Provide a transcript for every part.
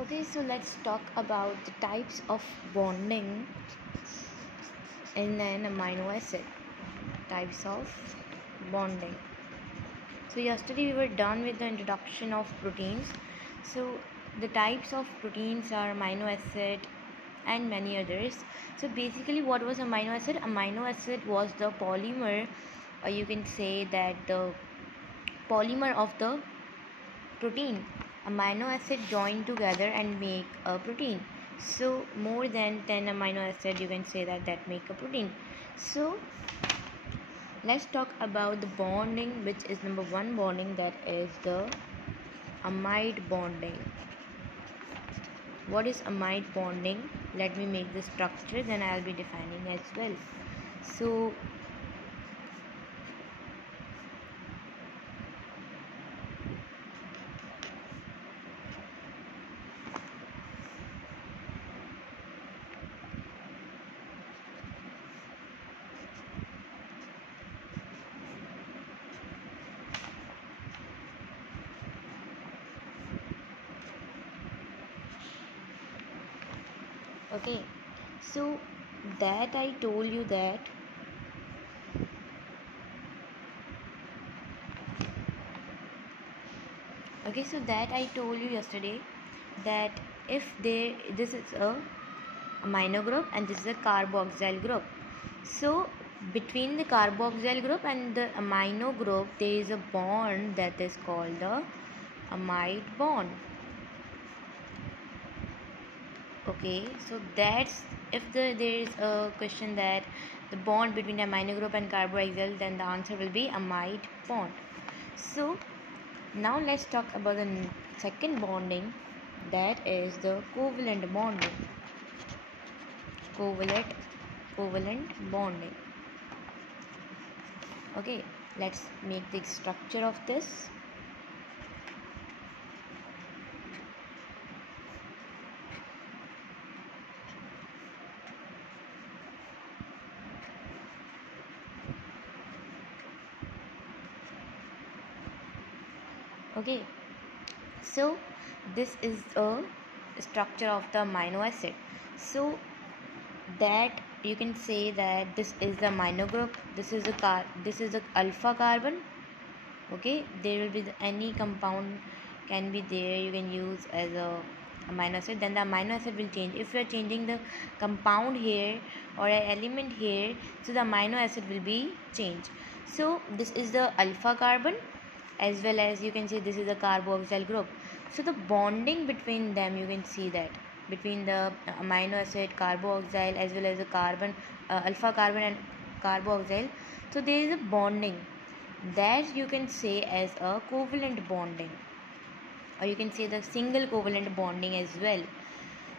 Okay, so let's talk about the types of bonding in an amino acid. Types of bonding. So yesterday we were done with the introduction of proteins. So the types of proteins are amino acid and many others. So basically what was amino acid? Amino acid was the polymer, or you can say that the polymer of the protein. Amino acid join together and make a protein. So more than 10 amino acid you can say that make a protein. So let's talk about the bonding, which is number one bonding, that is the amide bonding. What is amide bonding? Let me make the structure, then I'll be defining as well. So okay, so that I told you that okay, so that I told you yesterday that if this is a amino group and this is a carboxyl group. So between the carboxyl group and the amino group there is a bond that is called the amide bond. Okay, so that's if there is a question that the bond between amino group and carboxyl, then the answer will be amide bond. So now let's talk about the second bonding, that is the covalent bonding. Covalent bonding. Okay, let's make the structure of this. Okay, so this is a structure of the amino acid. So that you can say that this is the amino group, this is a alpha carbon. Okay, there will be any compound can be there, you can use as a amino acid, then the amino acid will change. If you are changing the compound here or an element here, so the amino acid will be changed. So this is the alpha carbon, as well as you can say this is the carboxyl group. So the bonding between them, you can see that between the amino acid carboxyl as well as the carbon, alpha carbon and carboxyl, so there is a bonding that you can say as a covalent bonding, or you can say the single covalent bonding as well.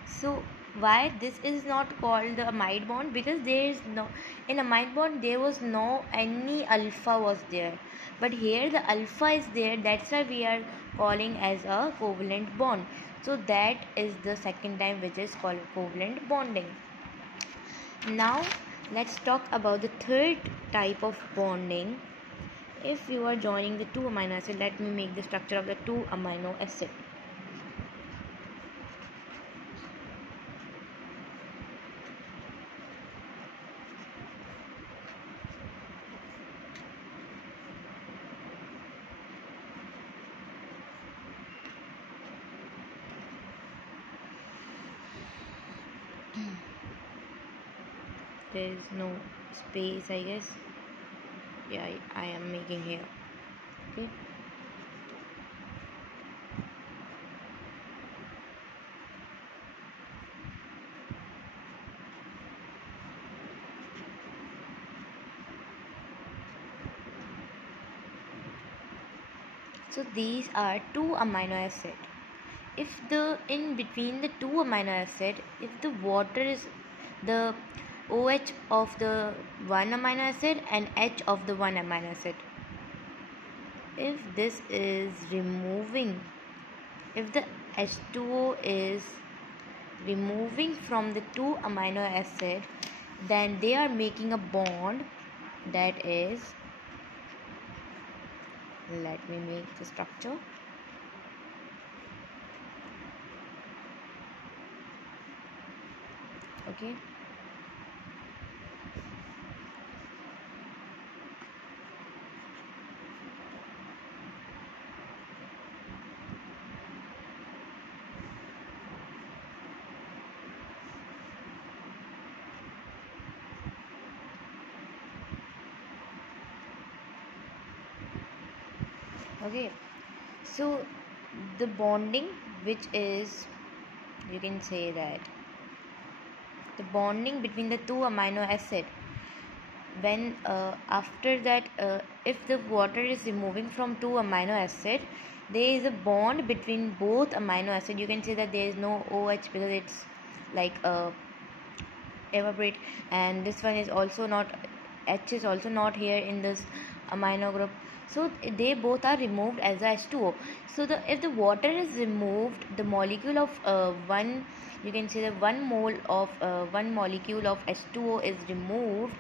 So why this is not called the amide bond? Because there is no, in amide bond there was no any alpha was there, but here the alpha is there, that's why we are calling as a covalent bond. So that is the second time which is called covalent bonding. Now let's talk about the third type of bonding. If you are joining the two amino acid, let me make the structure of the two amino acid. There is no space, I guess. Yeah, I am making here. Okay. So these are two amino acid. If the in between the two amino acid, if the water is the OH of the one amino acid and H of the one amino acid, if this is removing, if the H2O is removing from the two amino acid, then they are making a bond that is, let me make the structure. Okay. Okay, so the bonding, which is, you can say that the bonding between the two amino acid, when after that if the water is removing from two amino acid, there is a bond between both amino acid. You can say that there is no OH because it's like evaporate, and this one is also not, H is also not here in this amino group, so they both are removed as a H2O. So if the water is removed, the molecule of one, you can say that one molecule of H2O is removed.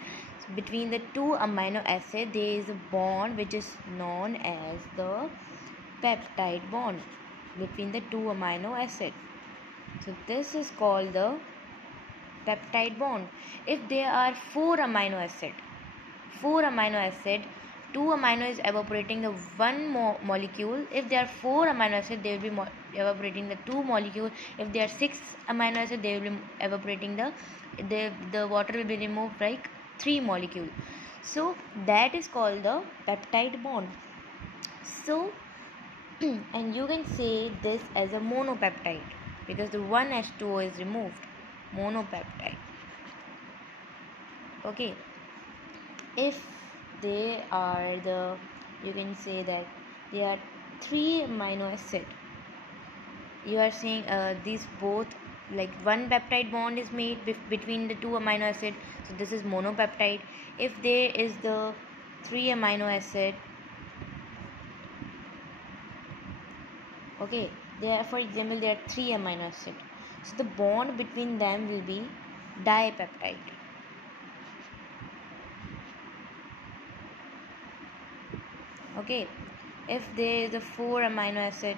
Between the two amino acid there is a bond which is known as the peptide bond between the two amino acid. So this is called the peptide bond. If there are four amino acid, two amino is evaporating the one molecule. If there are four amino acid, they will be evaporating the two molecule. If there are six amino acid, they will be evaporating the water will be removed like three molecule. So that is called the peptide bond. So and you can say this as a monopeptide because the one H2O is removed. Monopeptide. Okay, if they are the, you can say that they are three amino acid, you are saying these both, like one peptide bond is made between the two amino acid, so this is monopeptide. If there is the three amino acid, okay, there, for example, there are three amino acid, so the bond between them will be dipeptide. Okay, if there is a four amino acid,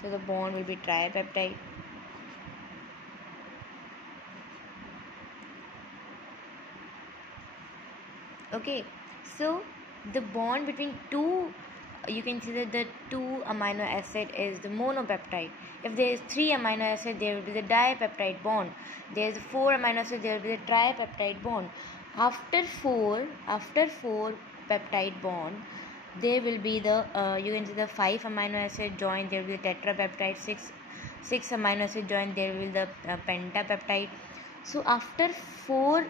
so the bond will be tripeptide. Okay, so the bond between two, you can see that the two amino acid is the monopeptide. If there is three amino acid, there will be the dipeptide bond. There is four amino acid, there will be the tripeptide bond. After four peptide bond, there will be the you can see the five amino acid join. There will be the tetrapeptide. Six amino acid join. There will be the pentapeptide. So after four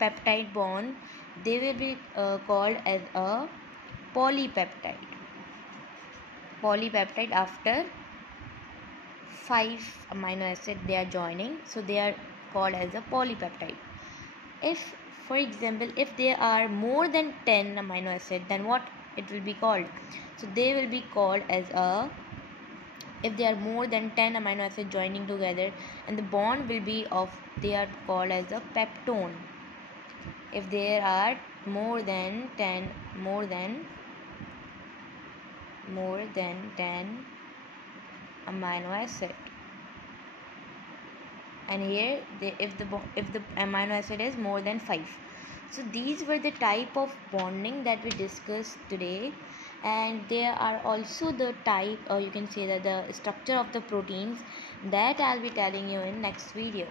peptide bond, they will be called as a polypeptide. Polypeptide after five amino acid they are joining, so they are called as a polypeptide. If, for example, if there are more than 10 amino acid, then what it will be called? So they will be called as a, if there are more than 10 amino acid joining together, and the bond will be of, they are called as a peptone. If there are more than 10 amino acid, and here if the amino acid is more than 5. So these were the type of bonding that we discussed today, and there are also the type, or you can say that the structure of the proteins, that I'll be telling you in next video.